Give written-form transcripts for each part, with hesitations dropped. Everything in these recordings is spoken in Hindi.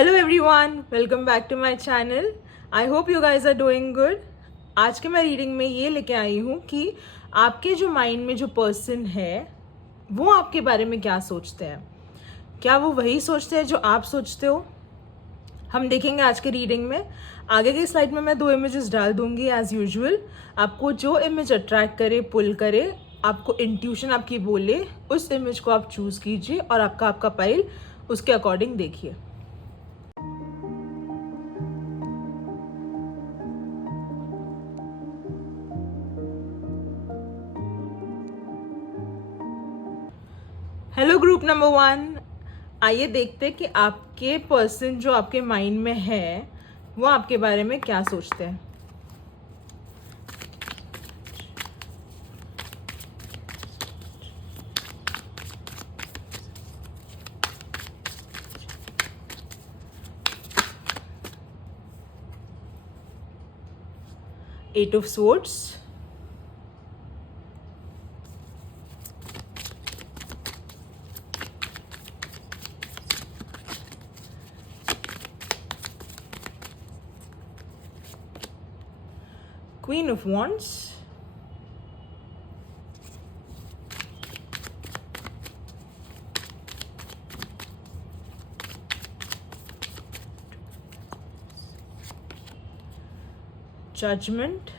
Hello everyone, welcome back to my channel. I hope you guys are doing good. आज के मैं रीडिंग में ये लेके आई हूँ कि आपके जो माइंड में जो पर्सन है वो आपके बारे में क्या सोचते हैं। क्या वो वही सोचते हैं जो आप सोचते हो? हम देखेंगे आज के रीडिंग में। आगे की स्लाइड में मैं 2 इमेजेस डाल दूंगी एज यूजुअल। आपको जो इमेज अट्रैक्ट करे, पुल करे, आपको इंट्यूशन आपकी बोले, उस इमेज को आप चूज़ कीजिए और आपका पाइल उसके अकॉर्डिंग देखिए। हेलो ग्रुप नंबर 1, आइए देखते हैं कि आपके पर्सन जो आपके माइंड में है वो आपके बारे में क्या सोचते हैं। Eight of swords, queen of wands, judgement,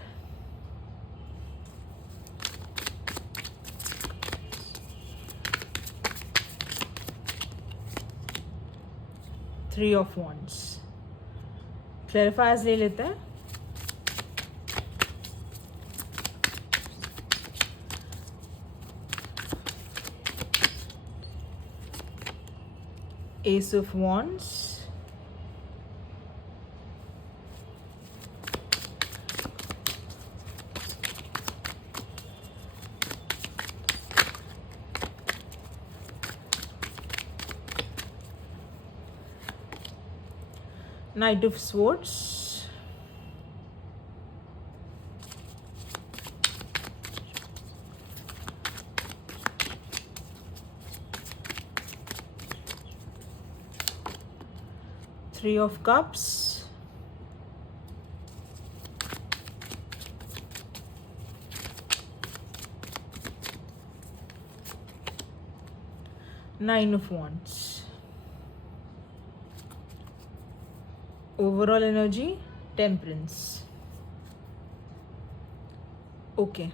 three of wands. Clarifiers ले लेते हैं। Ace of wands, knight of swords, three of cups, nine of wands. Overall energy temperance. Okay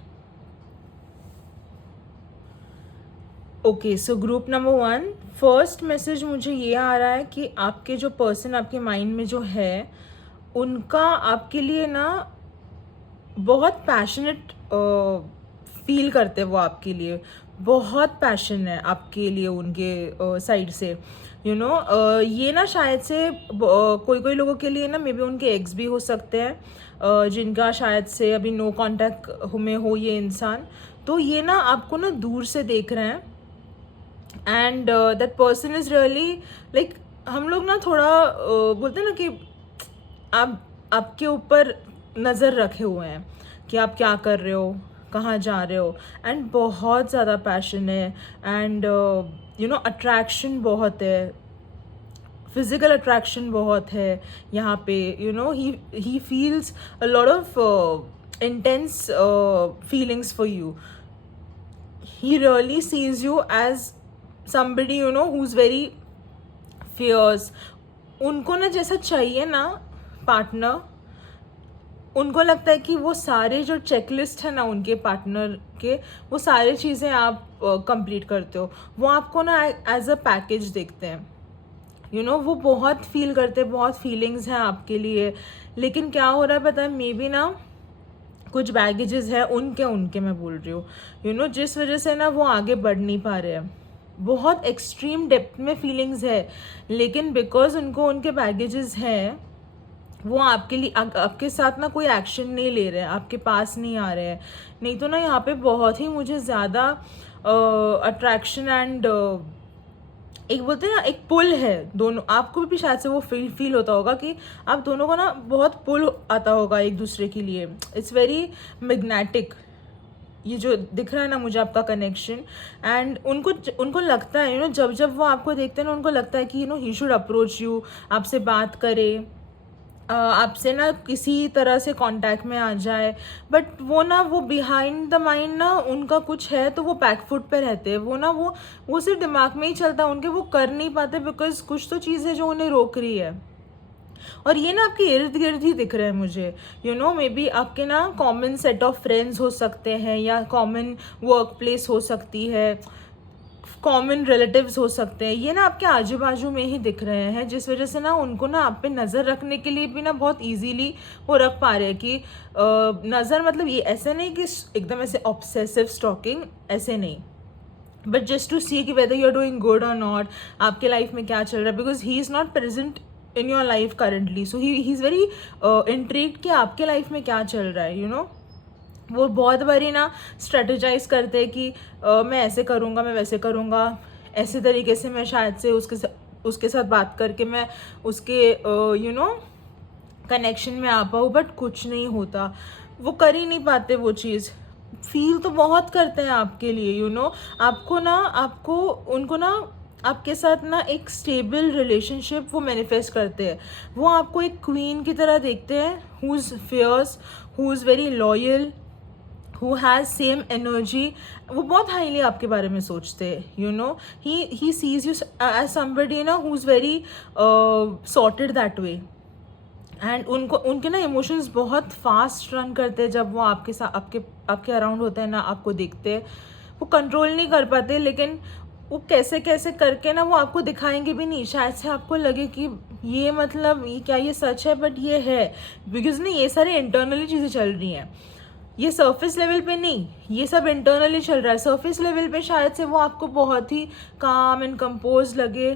so group number 1, first message मुझे ये आ रहा है कि आपके जो पर्सन आपके माइंड में जो है उनका आपके लिए ना बहुत पैशनेट फील करते हैं। वो आपके लिए बहुत पैशन है आपके लिए उनके साइड से। ये ना शायद से कोई कोई लोगों के लिए ना मे बी उनके एक्स भी हो सकते हैं, जिनका शायद से अभी नो कांटेक्ट में हो ये इंसान। तो ये ना आपको ना दूर से देख रहे हैं and that person is really like, हम लोग ना थोड़ा बोलते हैं ना कि आपके ऊपर नज़र रखे हुए हैं कि आप क्या कर रहे हो, कहाँ जा रहे हो। एंड बहुत ज़्यादा पैशन है एंड अट्रैक्शन बहुत है, फिजिकल अट्रैक्शन बहुत है यहाँ पे। ही feels a lot of intense feelings for you. he really sees you as somebody who's very fierce। उनको ना जैसा चाहिए ना पार्टनर, उनको लगता है कि वो सारे जो चेकलिस्ट है ना उनके पार्टनर के, वो सारी चीज़ें आप कंप्लीट करते हो। वो आपको ना एज अ पैकेज देखते हैं। वो बहुत फील करते हैं, बहुत फीलिंग्स हैं आपके लिए। लेकिन क्या हो रहा है पता है, मे बी ना कुछ बैगेजेस है उनके मैं बोल रही हूँ, जिस वजह से ना वो आगे बढ़ नहीं पा रहे हैं। बहुत एक्सट्रीम डेप्थ में फीलिंग्स है, लेकिन बिकॉज उनको उनके बैगेजेस हैं वो आपके लिए आपके साथ ना कोई एक्शन नहीं ले रहे हैं, आपके पास नहीं आ रहे हैं। नहीं तो ना यहाँ पे बहुत ही मुझे ज़्यादा अट्रैक्शन एंड एक बोलते हैं ना एक पुल है दोनों। आपको भी शायद से वो फील होता होगा कि आप दोनों को ना बहुत पुल आता होगा एक दूसरे के लिए। इट्स वेरी मैग्नेटिक ये जो दिख रहा है ना मुझे आपका कनेक्शन, एंड उनको उनको लगता है जब जब वो आपको देखते हैं ना, उनको लगता है कि ही शुड अप्रोच यू, आपसे बात करे, आपसे ना किसी तरह से कांटेक्ट में आ जाए। बट वो बिहाइंड द माइंड ना उनका कुछ है, तो वो बैक फुट पे रहते हैं। वो सिर्फ दिमाग में ही चलता है उनके, वो कर नहीं पाते बिकॉज कुछ तो चीज़ है जो उन्हें रोक रही है। और ये ना आपके इर्द गिर्द ही दिख रहे हैं मुझे, मे बी आपके ना कॉमन सेट ऑफ फ्रेंड्स हो सकते हैं, या कॉमन वर्क प्लेस हो सकती है, कॉमन रिलेटिव्स हो सकते हैं। ये ना आपके आजू बाजू में ही दिख रहे हैं, जिस वजह से ना उनको ना आप पे नज़र रखने के लिए भी ना बहुत इजीली वो रख पा रहे हैं कि नज़र, मतलब ये ऐसे नहीं कि एकदम ऐसे ऑब्सेसिव स्टॉकिंग, ऐसे नहीं, बट जस्ट टू सी कि whether you are doing good और नॉट, आपके लाइफ में क्या चल रहा है, because he is not present in your life currently, so he is very intrigued कि आपके लाइफ में क्या चल रहा है। वो बहुत बारी ना स्ट्रेटेजाइज करते हैं कि मैं ऐसे करूँगा, मैं वैसे करूँगा, ऐसे तरीके से मैं शायद से उसके साथ बात करके मैं उसके कनेक्शन में आ पाऊँ, बट कुछ नहीं होता, वो कर ही नहीं पाते वो चीज़। फील तो बहुत करते हैं आपके लिए, आपको उनको ना आपके साथ ना एक स्टेबल रिलेशनशिप वो मैनिफेस्ट करते हैं। वो आपको एक क्वीन की तरह देखते हैं, who is fierce, who is very loyal, who has same energy। वो बहुत हाईली आपके बारे में सोचते हैं, he sees you as somebody who's very sorted that way। And उनके ना इमोशंस बहुत फास्ट रन करते हैं जब वो आपके साथ आपके अराउंड होते हैं ना, आपको देखते हैं। वो कंट्रोल नहीं कर पाते, लेकिन वो कैसे कैसे करके ना वो आपको दिखाएंगे भी नहीं, शायद से आपको लगे कि ये मतलब क्या ये सच है, बट ये है, बिकॉज ना ये सारे इंटरनली चीज़ें चल रही हैं, ये सरफेस लेवल पे नहीं, ये सब इंटरनली चल रहा है। सरफेस लेवल पे शायद से वो आपको बहुत ही काम एंड कंपोज लगे,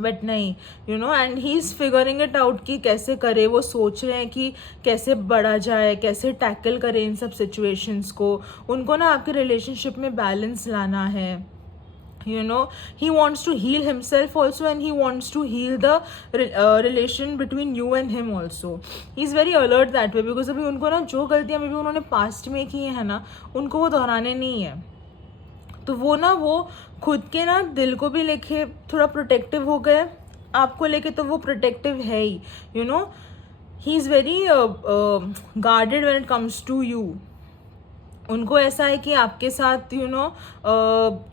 बट नहीं, and he is figuring it out कि कैसे करे। वो सोच रहे हैं कि कैसे बढ़ा जाए, कैसे टैकल करें इन सब सिचुएशंस को। उनको ना आपके रिलेशनशिप में बैलेंस लाना है, he wants to heal himself also, and he wants to heal the relation between you and him also। he is very alert that way, because अभी उनको ना जो गलतियाँ मे भी उन्होंने पास्ट में की हैं ना, उनको वो दोहराने नहीं है। तो वो खुद के ना दिल को भी लेके थोड़ा प्रोटेक्टिव हो गए, आपको लेके तो वो प्रोटेक्टिव है ही, he is very guarded when it comes to you. उनको ऐसा है कि आपके साथ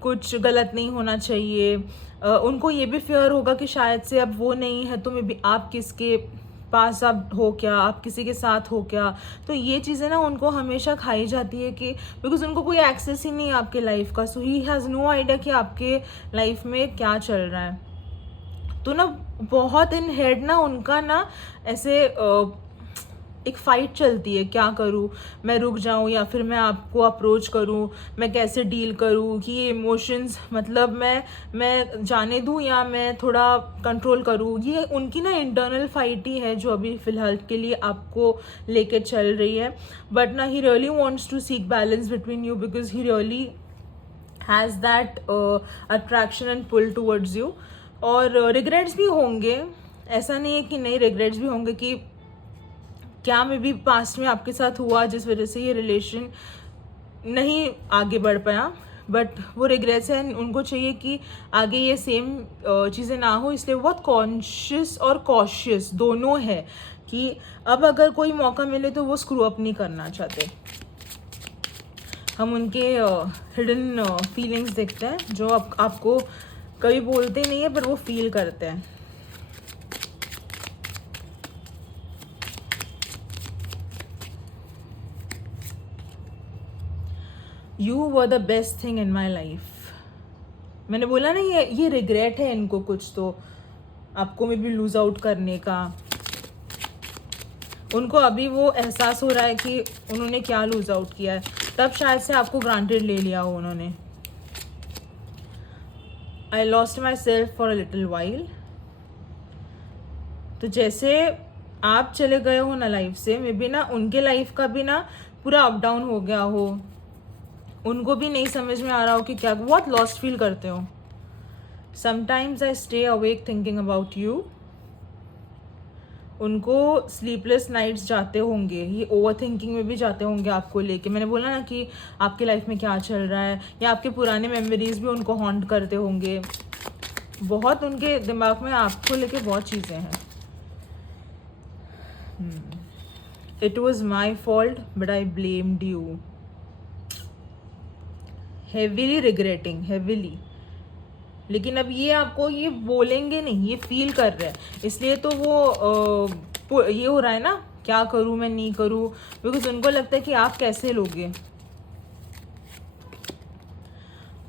कुछ गलत नहीं होना चाहिए। उनको ये भी फियर होगा कि शायद से अब वो नहीं है तो मे बी आप किसके पास अब हो क्या, आप किसी के साथ हो क्या। तो ये चीज़ें ना उनको हमेशा खाई जाती है कि बिकॉज उनको कोई एक्सेस ही नहीं है आपके लाइफ का, सो ही हैज़ नो आइडिया कि आपके लाइफ में क्या चल रहा है। तो ना बहुत इन हेड ना उनका ना ऐसे एक फ़ाइट चलती है, क्या करूँ, मैं रुक जाऊँ या फिर मैं आपको अप्रोच करूँ, मैं कैसे डील करूँ कि ये इमोशंस मतलब मैं जाने दूँ या मैं थोड़ा कंट्रोल करूँ। ये उनकी ना इंटरनल फाइट ही है जो अभी फ़िलहाल के लिए आपको लेके चल रही है। बट ना he really wants to seek balance between you, because he really has that attraction and pull towards you. और रिग्रेट्स भी होंगे, ऐसा नहीं है कि नहीं, रिग्रेट्स भी होंगे कि क्या मे भी पास्ट में आपके साथ हुआ जिस वजह से ये रिलेशन नहीं आगे बढ़ पाया, बट वो रिग्रेट्स हैं। उनको चाहिए कि आगे ये सेम चीज़ें ना हो, इसलिए बहुत कॉन्शियस और कॉशियस दोनों है कि अब अगर कोई मौका मिले तो वो स्क्रू अप नहीं करना चाहते। हम उनके हिडन फीलिंग्स देखते हैं जो आपको कभी बोलते नहीं है, पर वो फील करते हैं। You were the best thing in my life. मैंने बोला ना ये रिग्रेट है इनको कुछ, तो आपको में भी लूज आउट करने का। उनको अभी वो एहसास हो रहा है कि उन्होंने क्या लूज आउट किया है, तब शायद से आपको ग्रांटेड ले लिया हो उन्होंने। I lost my self for a little while. तो जैसे आप चले गए हो ना लाइफ से, मे बी ना उनके लाइफ का भी ना पूरा अप डाउन हो गया हो, उनको भी नहीं समझ में आ रहा हो कि क्या, बहुत लॉस्ट फील करते हो। Sometimes I stay awake thinking about you. उनको स्लीपलेस नाइट्स जाते होंगे, ये ओवर थिंकिंग में भी जाते होंगे आपको लेके। मैंने बोला ना कि आपके लाइफ में क्या चल रहा है, या आपके पुराने मेमोरीज भी उनको हॉन्ट करते होंगे। बहुत उनके दिमाग में आपको लेके बहुत चीज़ें हैं। It was my fault but I blamed you, heavily regretting, heavily. लेकिन अब ये आपको ये बोलेंगे नहीं, ये फील कर रहे हैं, इसलिए तो वो ये हो रहा है ना, क्या करूँ मैं नहीं करूँ, बिकॉज उनको लगता है कि आप कैसे लोगे।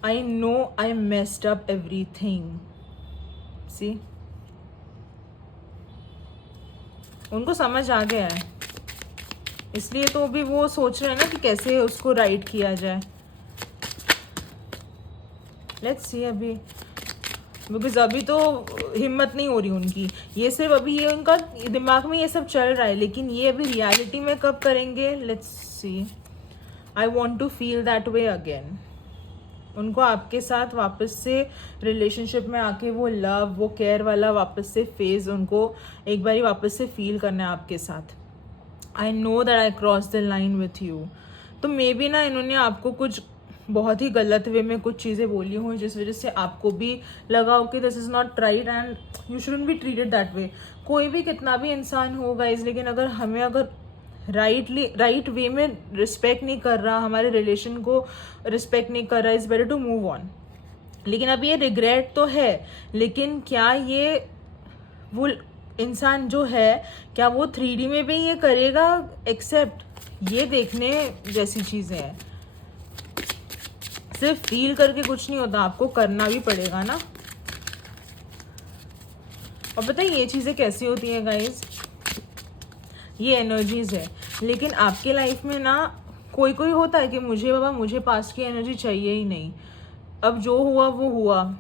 I know I messed up everything, see, उनको समझ आ गया है, इसलिए तो भी वो सोच रहे हैं ना कि कैसे उसको राइट किया जाए। लेट्स सी अभी, बिकॉज अभी तो हिम्मत नहीं हो रही उनकी, ये सिर्फ अभी ये उनका दिमाग में ये सब चल रहा है, लेकिन ये अभी रियलिटी में कब करेंगे, let's see. I want to feel that way again. उनको आपके साथ वापस से रिलेशनशिप में आके वो लव, वो केयर वाला वापस से फेज उनको एक बारी वापस से फील करना है आपके साथ। I know that I cross the line with you. तो मे बी ना इन्होंने आपको कुछ बहुत ही गलत वे में कुछ चीज़ें बोली हों, जिस वजह से आपको भी लगा हो कि this is not right and you shouldn't be treated that way. कोई भी कितना भी इंसान हो गाइस, लेकिन अगर हमें अगर राइट वे में रिस्पेक्ट नहीं कर रहा, हमारे रिलेशन को रिस्पेक्ट नहीं कर रहा, is better to move on. लेकिन अब ये रिग्रेट तो है, लेकिन क्या ये वो इंसान जो है, क्या वो 3D में भी ये करेगा एक्सेप्ट, ये देखने जैसी चीज़ें हैं। सिर्फ फील करके कुछ नहीं होता, आपको करना भी पड़ेगा ना। और पता है ये चीज़ें कैसी होती हैं गाइज, ये एनर्जीज है। लेकिन आपके लाइफ में ना कोई कोई होता है कि मुझे बाबा मुझे पास्ट की एनर्जी चाहिए ही नहीं, अब जो हुआ वो हुआ।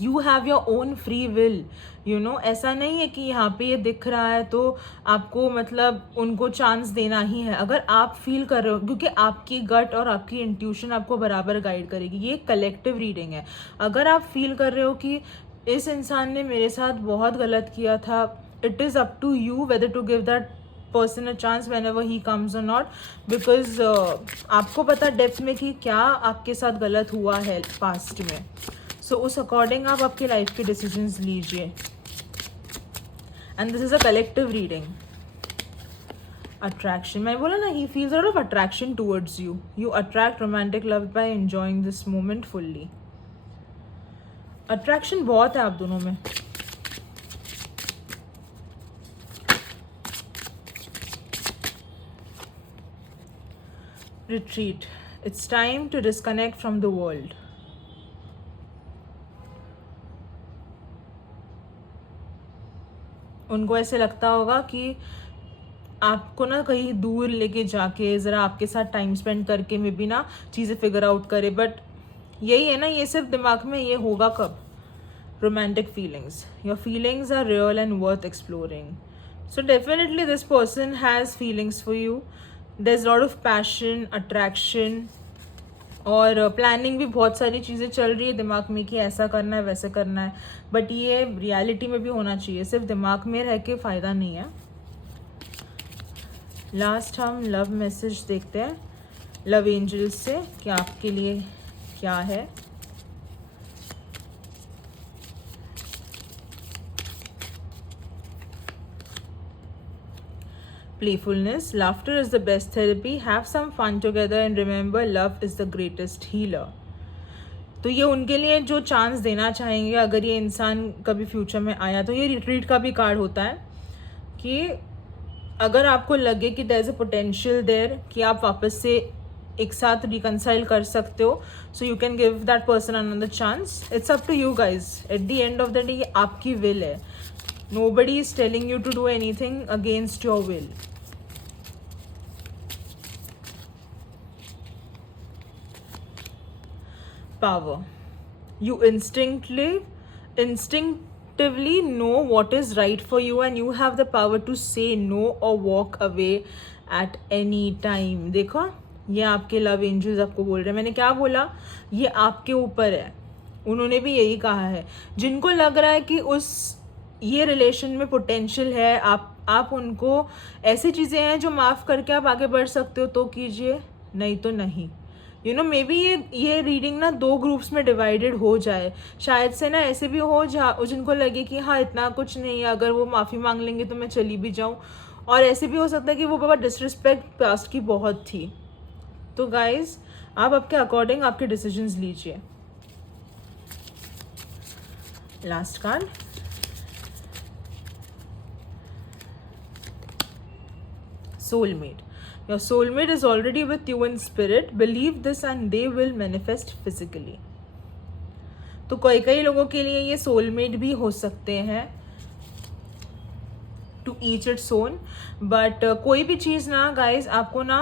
You have your own free will, you know. ऐसा नहीं है कि यहाँ पे ये दिख रहा है तो आपको मतलब उनको चांस देना ही है। अगर आप फील कर रहे हो, क्योंकि आपकी गट और आपकी इंट्यूशन आपको बराबर गाइड करेगी, ये कलेक्टिव रीडिंग है। अगर आप फील कर रहे हो कि इस इंसान ने मेरे साथ बहुत गलत किया था, it is up to you whether to give that person a chance whenever he comes or not, because आपको पता डेप्थ में कि क्या आपके साथ गलत हुआ है पास्ट में। सो उस अकॉर्डिंग आप आपके लाइफ के डिसीजंस लीजिए। And this is a collective reading. Attraction, मैंने बोला ना, he feels a lot of attraction towards you, you attract romantic love by enjoying this moment fully. Attraction बहुत है आप दोनों में। Retreat. It's time to disconnect from the world. उनको ऐसे लगता होगा कि आपको ना कहीं दूर लेके जाके ज़रा आपके साथ टाइम स्पेंड करके मे बी ना चीज़ें फिगर आउट करे, बट यही है ना, ये सिर्फ दिमाग में, ये होगा कब? Romantic feelings, your feelings are real and worth exploring. So definitely this person has feelings for you. There is lot of passion, attraction और प्लानिंग भी, बहुत सारी चीज़ें चल रही है दिमाग में कि ऐसा करना है वैसे करना है, बट ये रियलिटी में भी होना चाहिए, सिर्फ दिमाग में रह के फ़ायदा नहीं है। लास्ट हम लव मैसेज देखते हैं लव एंजल्स से कि आपके लिए क्या है। Playfulness, laughter is the best therapy. Have some fun together and remember, love is the greatest healer. तो ये उनके लिए जो चांस देना चाहेंगे, अगर ये इंसान कभी फ्यूचर में आया, तो ये रिट्रीट का भी कार्ड होता है कि अगर आपको लगे कि there is a potential there कि आप वापस से एक साथ रिकनसाइल कर सकते हो, so you can give that person another chance. It's up to you guys. At the end of the day ये आपकी विल है। Nobody is telling you to do anything against your will. Power. You instinctively know what is right for you and you have the power to say no or walk away at any time. देखो, ये आपके लव एंजल्स आपको बोल रहे हैं। मैंने क्या बोला, ये आपके ऊपर है। उन्होंने भी यही कहा है। जिनको लग रहा है कि उस ये रिलेशन में पोटेंशियल है, आप उनको ऐसी चीज़ें हैं जो माफ़ करके आप आगे बढ़ सकते हो तो कीजिए, नहीं तो नहीं। मे बी ये रीडिंग ना 2 ग्रुप्स में डिवाइडेड हो जाए, शायद से ना ऐसे भी हो जहाँ जिनको लगे कि हाँ इतना कुछ नहीं है, अगर वो माफ़ी मांग लेंगे तो मैं चली भी जाऊँ, और ऐसे भी हो सकता है कि वो बाबा डिसरिस्पेक्ट पास्ट की बहुत थी। तो गाइज आप आपके अकॉर्डिंग आपके डिसीजंस लीजिए। Last card, soulmate. Your soulmate is already with you in spirit. Believe this and they will manifest physically. तो कई लोगों के लिए ये सोलमेट भी हो सकते हैं, to each its own. But कोई भी चीज़ ना गाइज आपको ना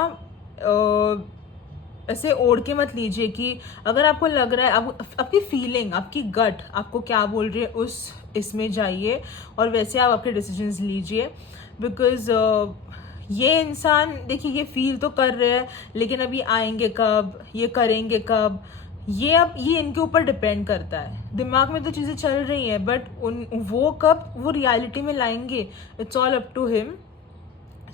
ऐसे ओढ़ के मत लीजिए कि अगर आपको लग रहा है, आपकी फीलिंग, आपकी गट आपको क्या बोल रही है उस इसमें जाइए और वैसे आप आपके डिसीजंस लीजिए। बिकॉज ये इंसान देखिए ये फील तो कर रहे हैं, लेकिन अभी आएंगे कब, ये करेंगे कब, ये इनके ऊपर डिपेंड करता है। दिमाग में तो चीज़ें चल रही हैं, बट वो कब वो रियलिटी में लाएंगे, it's all up to him.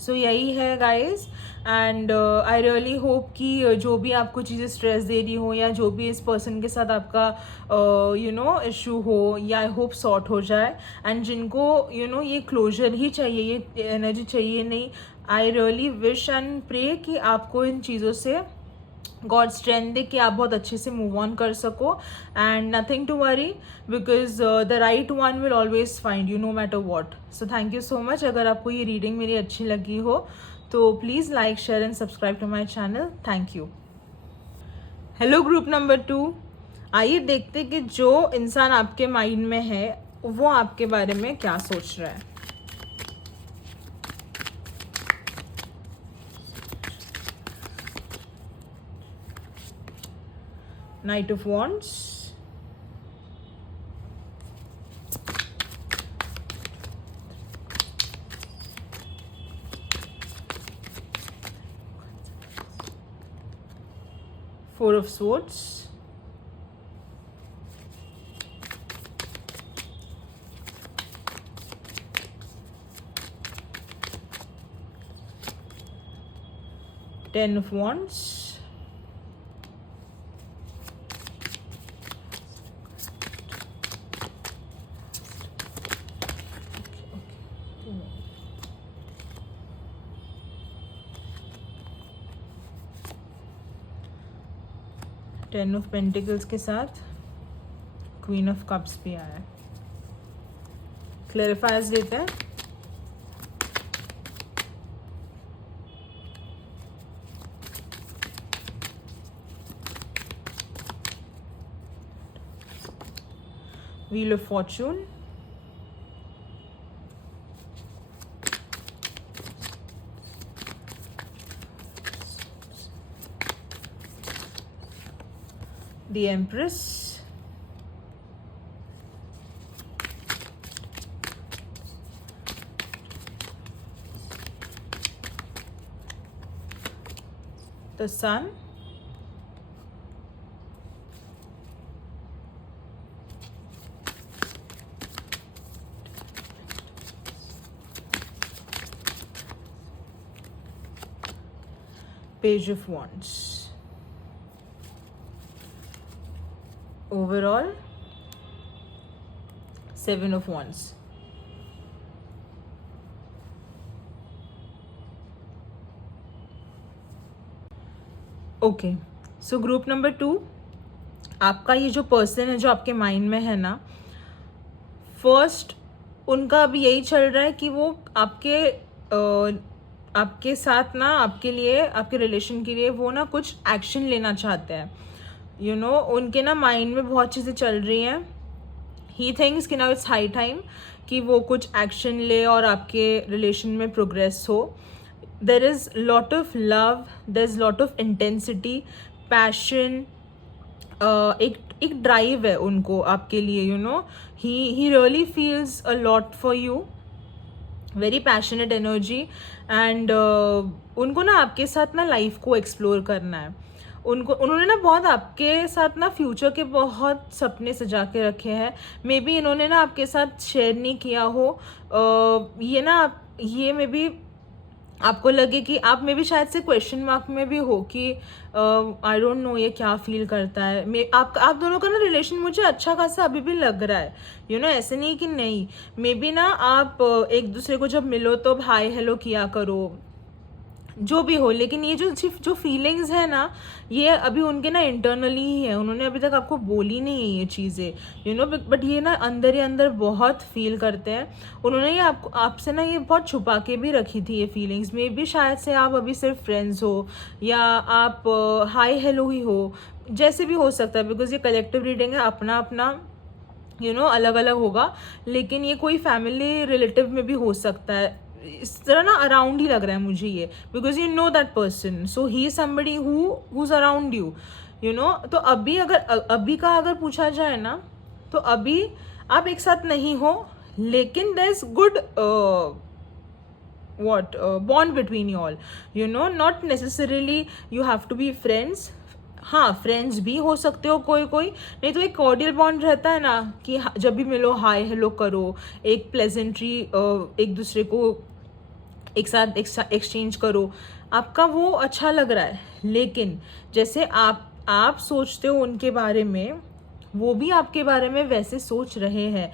So यही है guys, and I really hope कि जो भी आपको चीज़ें स्ट्रेस दे रही हो या जो भी इस पर्सन के साथ आपका इशू हो, या आई होप सॉर्ट हो जाए। एंड जिनको ये क्लोजर ही चाहिए, ये एनर्जी चाहिए नहीं, I really wish and pray कि आपको इन चीज़ों से गॉड स्ट्रेंथ दे कि आप बहुत अच्छे से मूव ऑन कर सको, and nothing to worry, because the right one will always find you no matter what. So thank you so much. अगर आपको ये रीडिंग मेरी अच्छी लगी हो तो please like, share and subscribe to my channel. Thank you. Hello group number 2, आइए देखते कि जो इंसान आपके माइंड में है वो आपके बारे में क्या सोच रहा है। Knight of Wands, Four of Swords, Ten of Wands, ten of pentacles के साथ क्वीन ऑफ कप्स भी आया है। क्लैरिफायर्स लेते हैं। Wheel of Fortune, The Empress, the Sun, Page of Wands. Overall, 7 of Wands. Okay, so group number 2, आपका ये जो पर्सन है जो आपके माइंड में है ना, फर्स्ट उनका अभी यही चल रहा है कि वो आपके साथ ना, आपके लिए, आपके रिलेशन के लिए वो ना कुछ एक्शन लेना चाहते हैं। उनके ना माइंड में बहुत चीज़ें चल रही हैं। ही थिंक्स कि नाउ इट्स हाई टाइम कि वो कुछ एक्शन ले और आपके रिलेशन में प्रोग्रेस हो। There is lot of love, there is lot of intensity, passion, एक ड्राइव है उनको आपके लिए। He really feels a lot for you, very passionate energy, and उनको ना आपके साथ ना लाइफ को एक्सप्लोर करना है। उन्होंने ना बहुत आपके साथ ना फ्यूचर के बहुत सपने सजा के रखे हैं। मे बी इन्होंने ना आपके साथ शेयर नहीं किया हो। ये मे बी आपको लगे कि आप में भी शायद से क्वेश्चन मार्क में भी हो कि आई डोंट नो ये क्या फील करता है। आप दोनों का ना रिलेशन मुझे अच्छा खासा अभी भी लग रहा है, ऐसे नहीं कि नहीं। मे बी ना आप एक दूसरे को जब मिलो तो हाय हेलो किया करो, जो भी हो, लेकिन ये जो फीलिंग्स है ना, ये अभी उनके ना इंटरनली ही है। उन्होंने अभी तक आपको बोली नहीं है ये चीज़ें, बट ये ना अंदर ही अंदर बहुत फील करते हैं। उन्होंने ये आपसे ना ये बहुत छुपा के भी रखी थी ये फीलिंग्स। मे बी शायद से आप अभी सिर्फ फ्रेंड्स हो या आप हाय हेलो ही हो, जैसे भी हो सकता है, बिकॉज ये कलेक्टिव रीडिंग है, अपना अपना अलग अलग होगा। लेकिन ये कोई फैमिली रिलेटिव में भी हो सकता है। इस तरह ना अराउंड ही लग रहा है मुझे ये, because you know that person, so he somebody who's around you know. तो अभी का अगर पूछा जाए ना, तो अभी आप एक साथ नहीं हो, लेकिन there is good bond between you all, not necessarily you have to be friends. हाँ, फ्रेंड्स भी हो सकते हो कोई कोई, नहीं तो एक कॉर्डियल बॉन्ड रहता है ना कि जब भी मिलो हाय हेलो करो, एक प्लेजेंट्री एक दूसरे को एक साथ एक्सचेंज करो, आपका वो अच्छा लग रहा है। लेकिन जैसे आप सोचते हो उनके बारे में, वो भी आपके बारे में वैसे सोच रहे हैं।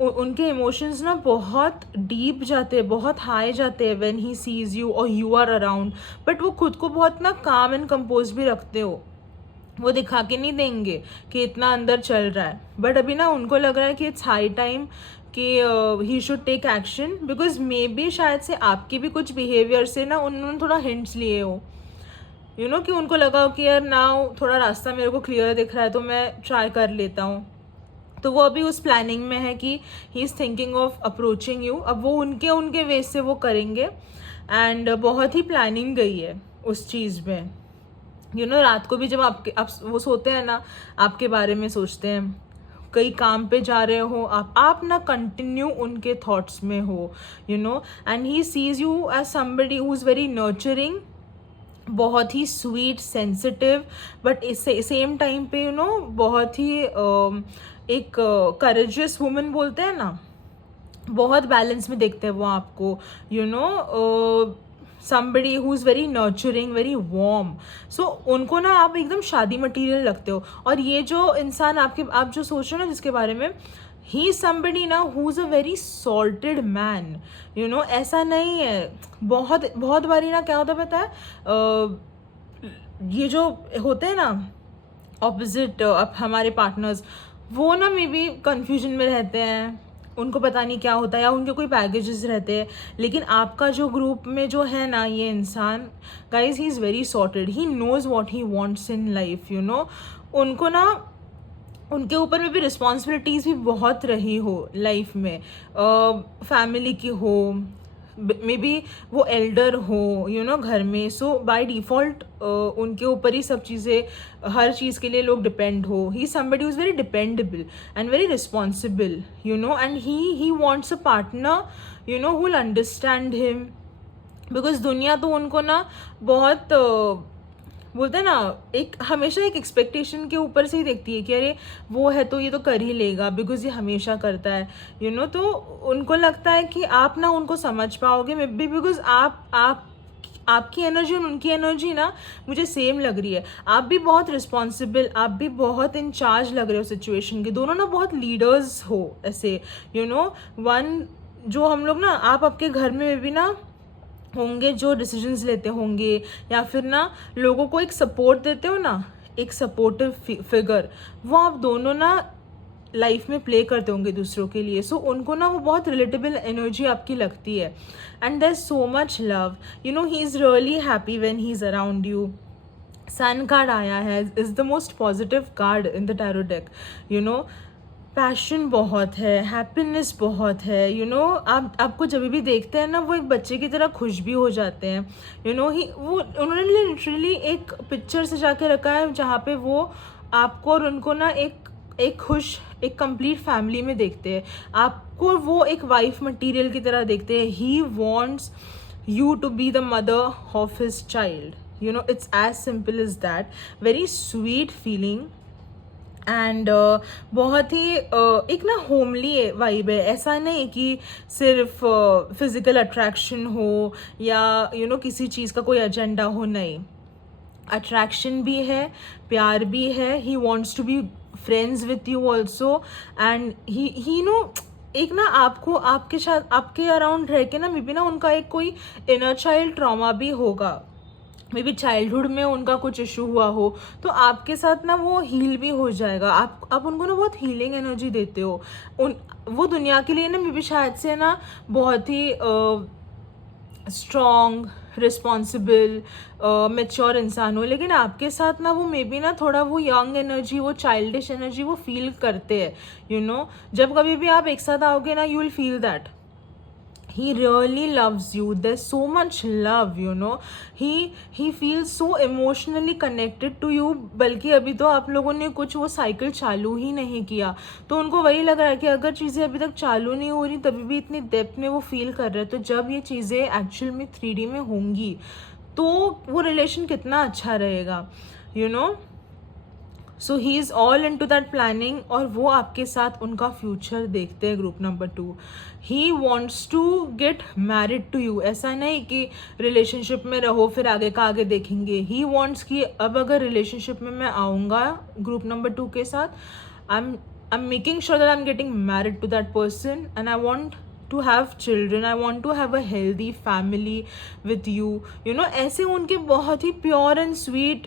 उनके इमोशंस ना बहुत डीप जाते हैं, बहुत हाई जाते हैं व्हेन ही सीज यू और यू आर अराउंड। बट वो खुद को बहुत ना काम एंड कंपोज भी रखते हो, वो दिखा के नहीं देंगे कि इतना अंदर चल रहा है। बट अभी ना उनको लग रहा है कि इट्स हाई टाइम कि he should take action, because maybe शायद से आपके भी कुछ बिहेवियर से ना उन्होंने थोड़ा हिंट्स लिए हो, कि उनको लगा हो कि यार नाउ थोड़ा रास्ता मेरे को क्लियर दिख रहा है तो मैं ट्राई कर लेता हूँ। तो वो अभी उस प्लानिंग में है कि he is thinking of approaching you. अब वो उनके वे से वो करेंगे, एंड बहुत ही प्लानिंग गई है उस चीज़ में। रात को भी जब आप वो सोते हैं ना, आपके बारे में सोचते हैं, कई काम पे जा रहे हो आप ना कंटिन्यू उनके थॉट्स में हो, and he sees you as somebody who is very nurturing, बहुत ही स्वीट सेंसिटिव, बट इस सेम टाइम पे बहुत ही एक करेजियस वुमन बोलते हैं ना, बहुत बैलेंस में देखते हैं वो आपको, somebody who is very nurturing, very warm. So उनको ना आप एकदम शादी मटीरियल लगते हो। और ये जो इंसान आप जो सोच रहे हो ना जिसके बारे में, ही इज somebody ना who is a very salted man, ऐसा नहीं है। बहुत बहुत बारी ना क्या होता है पता है, ये जो होते हैं ना ऑपोजिट हमारे पार्टनर्स, वो ना मे बी कन्फ्यूजन में रहते हैं, उनको पता नहीं क्या होता है, या उनके कोई बैगेजेस रहते हैं। लेकिन आपका जो ग्रुप में जो है ना ये इंसान, guys he is very sorted, he knows what he wants in life, उनको ना उनके ऊपर में भी रिस्पॉन्सिबिलिटीज़ भी बहुत रही हो लाइफ में, फैमिली की हो, मे बी वो एल्डर हो घर में, सो बाय डिफ़ॉल्ट उनके ऊपर ही सब चीज़ें, हर चीज़ के लिए लोग डिपेंड हो। He somebody is very dependable and very responsible, and he wants a partner who will understand him, because दुनिया तो उनको ना बहुत बोलते हैं ना, एक हमेशा एक एक्सपेक्टेशन के ऊपर से ही देखती है कि अरे वो है तो ये तो कर ही लेगा, बिकॉज ये हमेशा करता है, तो उनको लगता है कि आप ना उनको समझ पाओगे मे बी, बिकॉज आपकी एनर्जी और उनकी एनर्जी ना मुझे सेम लग रही है। आप भी बहुत रिस्पॉन्सिबल, आप भी बहुत इंचार्ज लग रहे हो सिचुएशन के, दोनों ना बहुत लीडर्स हो ऐसे, वन जो हम लोग ना, आप आपके घर में भी ना होंगे जो डिसीजंस लेते होंगे, या फिर ना लोगों को एक सपोर्ट देते हो ना, एक सपोर्टिव फिगर, वो आप दोनों ना लाइफ में प्ले करते होंगे दूसरों के लिए। सो उनको ना वो बहुत रिलेटेबल एनर्जी आपकी लगती है, and there is so much love, he is really happy when he is around you. Sun card आया है, is the most positive card in the tarot deck, passion बहुत है, हैप्पीनेस बहुत है, आपको जब भी देखते हैं ना, वो एक बच्चे की तरह खुश भी हो जाते हैं, उन्होंने लिटरली एक पिक्चर सजा के रखा है जहाँ पे वो आपको और उनको ना एक खुश, एक कंप्लीट फैमिली में देखते हैं। आपको वो एक वाइफ मटेरियल की तरह देखते हैं। He wants you to be the mother of his child, You know, it's as simple as that. Very sweet feeling. And बहुत ही एक ना होमली वाइब है. ऐसा नहीं कि सिर्फ फिजिकल अट्रैक्शन हो या किसी चीज़ का कोई एजेंडा हो. नहीं, अट्रैक्शन भी है, प्यार भी है. He wants to be friends with you also. And ही एक ना आपको आपके साथ आपके अराउंड रह के ना मे बी ना उनका एक कोई इनर चाइल्ड ट्रॉमा भी होगा. मे बी चाइल्डहुड में उनका कुछ इशू हुआ हो, तो आपके साथ ना वो हील भी हो जाएगा. आप उनको ना बहुत हीलिंग एनर्जी देते हो. वो दुनिया के लिए ना मे बी शायद से ना बहुत ही स्ट्रॉन्ग, रिस्पॉन्सिबल, मेच्योर इंसान हो, लेकिन आपके साथ ना वो मे बी ना थोड़ा वो यंग एनर्जी, वो चाइल्डिश एनर्जी वो फील करते हैं. जब कभी भी आप एक साथ आओगे ना, you will feel that he really loves you. There's so much love. He feels so emotionally connected to you. बल्कि अभी तो आप लोगों ने कुछ वो साइकिल चालू ही नहीं किया, तो उनको वही लग रहा है कि अगर चीज़ें अभी तक चालू नहीं हो रही तभी भी इतनी डेप्थ में वो फील कर रहे हैं. तो जब ये चीज़ें एक्चुअल में 3D में होंगी तो वो रिलेशन कितना अच्छा रहेगा. So he is all into that planning. और वो आपके साथ उनका फ्यूचर देखते हैं. Group number 2, he wants to get married to you. ऐसा नहीं कि रिलेशनशिप में रहो फिर आगे का आगे देखेंगे. ही वॉन्ट्स कि अब अगर रिलेशनशिप में मैं आऊँगा ग्रुप नंबर 2 के साथ, I'm making sure that I'm getting married to that person and I want to have children. I want to have a healthy family with you. ऐसे उनके बहुत ही प्योर एंड स्वीट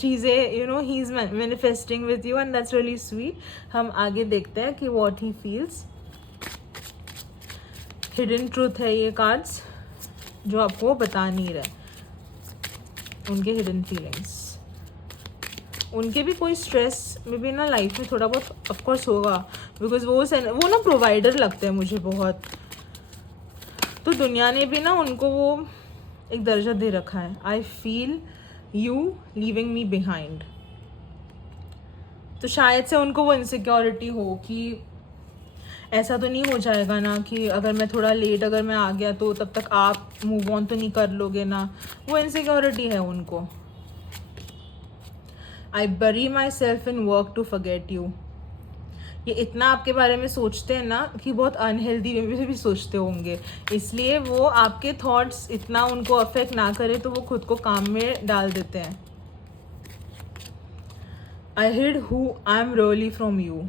चीज़ें he is manifesting with you and that's really sweet. हम आगे देखते हैं कि what he feels. Hidden truth है ये कार्ड्स जो आपको बता नहीं रहे उनके हिडन फीलिंग्स. उनके भी कोई स्ट्रेस में भी ना लाइफ में थोड़ा बहुत ऑफकोर्स होगा, बिकॉज वो ना प्रोवाइडर लगते हैं मुझे बहुत. तो दुनिया ने भी ना उनको वो एक दर्जा दे रखा है. I feel you leaving me behind. तो शायद से उनको वो इनसिक्योरिटी हो कि ऐसा तो नहीं हो जाएगा ना कि अगर मैं थोड़ा लेट अगर मैं आ गया तो तब तक आप मूव ऑन तो नहीं कर लोगे ना. वो इनसिक्योरिटी है उनको. I bury myself in work to forget you. ये इतना आपके बारे में सोचते हैं ना कि बहुत अनहेल्दी वे भी सोचते होंगे, इसलिए वो आपके थॉट्स इतना उनको अफेक्ट ना करे तो वो खुद को काम में डाल देते हैं. I hid who I am really from you.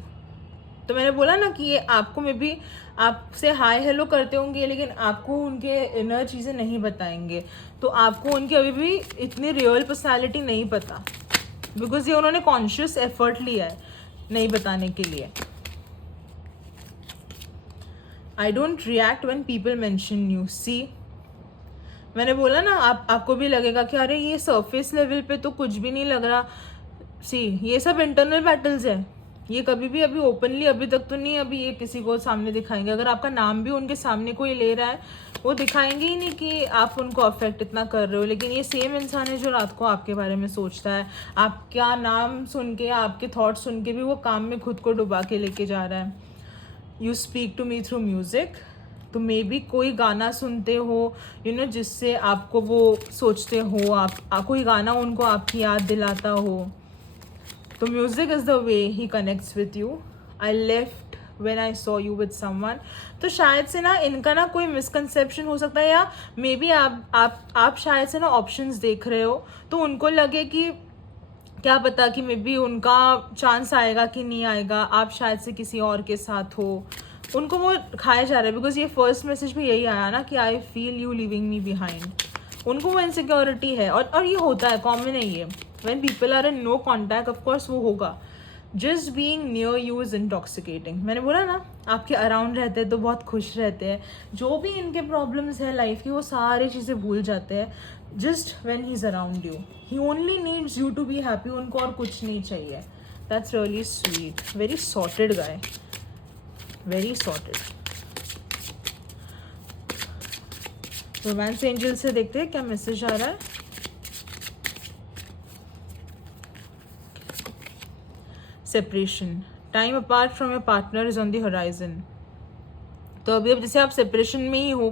तो मैंने बोला ना कि ये आपको में भी आपसे हाय हेलो करते होंगे लेकिन आपको उनके इनर चीज़ें नहीं बताएंगे. तो आपको उनकी अभी भी इतनी रियल पर्सनैलिटी नहीं पता, बिकॉज ये उन्होंने कॉन्शियस एफर्ट लिया है नहीं बताने के लिए. I don't react when people mention you. See, मैंने बोला ना आपको भी लगेगा कि अरे ये सरफेस लेवल पे तो कुछ भी नहीं लग रहा. सी, ये सब इंटरनल बैटल्स है. ये कभी भी अभी ओपनली अभी तक तो नहीं अभी ये किसी को सामने दिखाएंगे. अगर आपका नाम भी उनके सामने कोई ले रहा है वो दिखाएंगे ही नहीं कि आप उनको अफेक्ट इतना कर रहे हो. लेकिन ये सेम इंसान है जो रात को आपके बारे में सोचता है. आपका नाम सुन के, आपके थॉट्स सुन के भी वो काम में खुद को डुबा के लेके जा रहा है. You speak to me through music. तो मे बी कोई गाना सुनते हो जिससे आपको वो सोचते हो, आप कोई गाना उनको आपकी याद दिलाता हो. तो music is the way he connects with you. I left when I saw you with someone. तो शायद से ना इनका ना कोई मिसकंसेप्शन हो सकता है, या मे बी आप शायद से ना ऑप्शंस देख रहे हो तो उनको लगे कि क्या पता कि मे बी उनका चांस आएगा कि नहीं आएगा, आप शायद से किसी और के साथ हो. उनको वो खाया जा रहा है बिकॉज ये फर्स्ट मैसेज भी यही आया ना कि I feel you living me behind. उनको वो इनसिक्योरिटी है और ये होता है, कॉमन है ये. When people are in no contact of course वो होगा. Just being near you is intoxicating. मैंने बोला ना आपके अराउंड रहते हैं तो बहुत खुश रहते हैं. जो भी इनके प्रॉब्लम्स है लाइफ की वो सारी चीज़ें भूल जाते हैं just when he is around you. He only needs you to be happy. उनको और कुछ नहीं चाहिए. That's really sweet. Very sorted guy, very sorted. Romance angel से देखते हैं क्या मैसेज आ रहा है. Separation. Time apart from your partner is on the horizon. तो अभी अब जैसे आप सेपरेशन में ही हो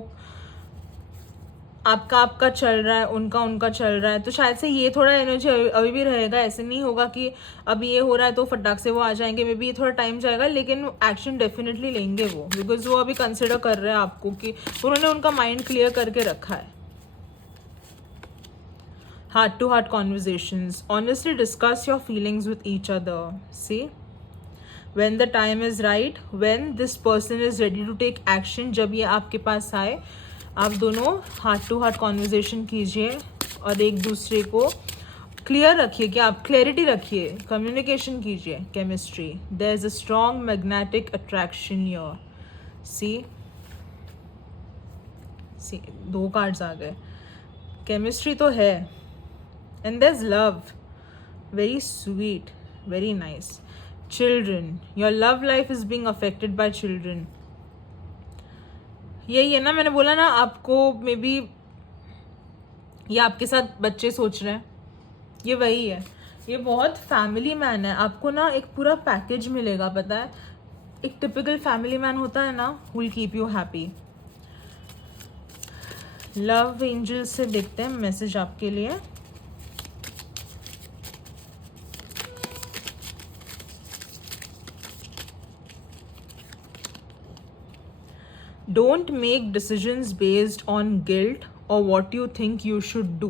आपका आपका चल रहा है, उनका उनका चल रहा है, तो शायद से ये थोड़ा एनर्जी अभी भी रहेगा। ऐसे नहीं होगा कि अब ये हो रहा है तो फटाक से वो आ जाएंगे, मे बी ये थोड़ा टाइम जाएगा, लेकिन एक्शन डेफिनेटली लेंगे वो, बिकॉज वो अभी कंसिडर कर रहे हैं आपको कि उन्होंने उनका माइंड क्लियर करके रखा है। Heart to heart conversations. Honestly discuss your feelings with each other. See? When the time is right, when this person is ready to take action, जब ये आपके पास आए, आप दोनों हार्ट टू हार्ट कॉन्वर्जेशन कीजिए और एक दूसरे को क्लियर रखिए, कि आप क्लैरिटी रखिए, कम्युनिकेशन कीजिए, chemistry. There is a strong magnetic attraction your. See 2 cards आ गए, केमिस्ट्री तो है, and there's love, very sweet, very nice. Children, your love life is being affected by children. यही है ना, मैंने बोला ना आपको, मे बी ये आपके साथ बच्चे सोच रहे हैं, ये वही है। ये बहुत फैमिली मैन है, आपको ना एक पूरा पैकेज मिलेगा, पता है। एक टिपिकल फैमिली मैन होता है ना, who will keep you happy. Love angel से देखते हैं मैसेज आपके लिए। Don't make decisions based on guilt or what you think you should do,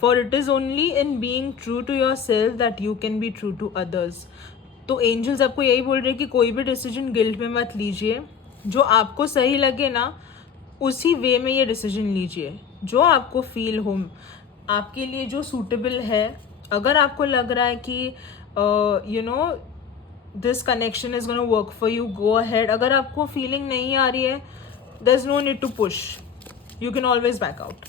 for it is only in being true to yourself that you can be true to others. तो एंजल्स आपको यही बोल रहे हैं कि कोई भी डिसीजन गिल्ट में मत लीजिए, जो आपको सही लगे ना उसी वे में ये डिसीजन लीजिए, जो आपको फील हो, आपके लिए जो सूटेबल है। अगर आपको लग रहा है कि you know this connection is gonna work for you, go ahead. अगर आपको फीलिंग नहीं आ रही है, there's no need to push, you can always back out.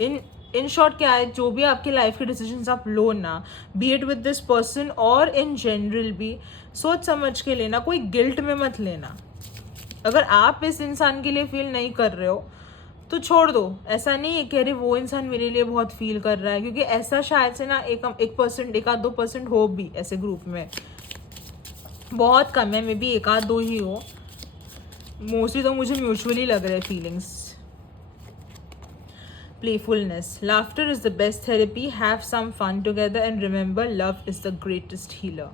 in short क्या है, जो भी आपकी लाइफ के डिसीजंस आप लो ना, B it with this person और इन जनरल भी, सोच समझ के लेना, कोई गिल्ट में मत लेना। अगर आप इस इंसान के लिए फील नहीं कर रहे हो तो छोड़ दो। ऐसा नहीं है कि अरे वो इंसान मेरे लिए बहुत फील कर रहा है, क्योंकि ऐसा शायद से ना एक आध 2% हो भी ऐसे ग्रुप में, बहुत कम है, मे बी 1-2 ही हो। मोस्टली तो मुझे म्यूचुअली लग रहा है feelings. Playfulness, laughter is the best therapy, have some fun together and remember love is the greatest healer.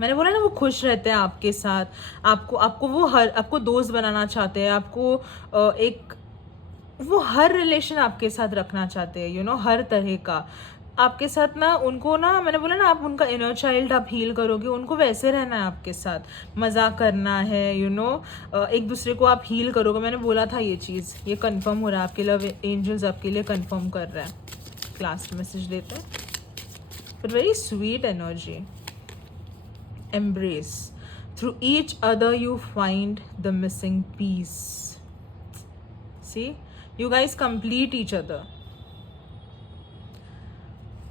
मैंने बोला ना वो खुश रहते हैं आपके साथ, आपको दोस्त बनाना चाहते हैं, आपको वो हर रिलेशन आपके साथ रखना चाहते हैं, यू नो, हर तरह का आपके साथ ना। उनको ना, मैंने बोला ना, आप उनका इनर चाइल्ड आप हील करोगे, उनको वैसे रहना है आपके साथ, मजाक करना है, यू नो, एक दूसरे को आप हील करोगे। मैंने बोला था ये चीज़, ये कंफर्म हो रहा है, आपके लव एंजल्स आपके लिए कंफर्म कर रहा है। क्लास मैसेज देते हैं, but very sweet energy. Embrace, through each other you find the missing piece. See, you guys complete each other.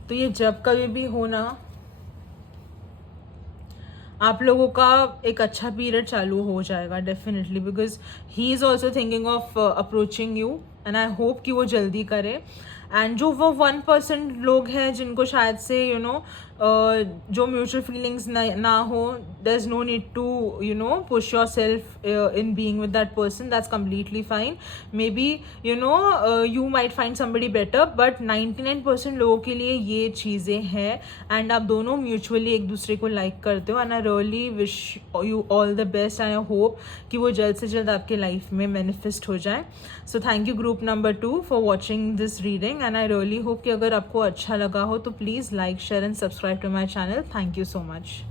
तो ये जब कभी भी हो ना, आप लोगों का एक अच्छा पीरियड चालू हो जाएगा definitely, because he is also thinking of approaching you and I hope कि वो जल्दी करे। एंड जो वो 1% लोग हैं जिनको शायद से यू नो जो म्यूचुअल फीलिंग्स ना हो, there is no need to you know push yourself in being with that person, that's completely fine. Maybe you know you might find somebody better, but 99% लोगों के लिए ये चीज़ें हैं। एंड आप दोनों म्यूचुअली एक दूसरे को लाइक करते हो, and I really wish you all the best and I hope कि वो जल्द से जल्द आपके लाइफ में मैनिफेस्ट हो जाए। So thank you group number 2 for watching this reading, and I really hope कि अगर आपको अच्छा लगा हो तो please like, share and subscribe to my channel. Thank you so much.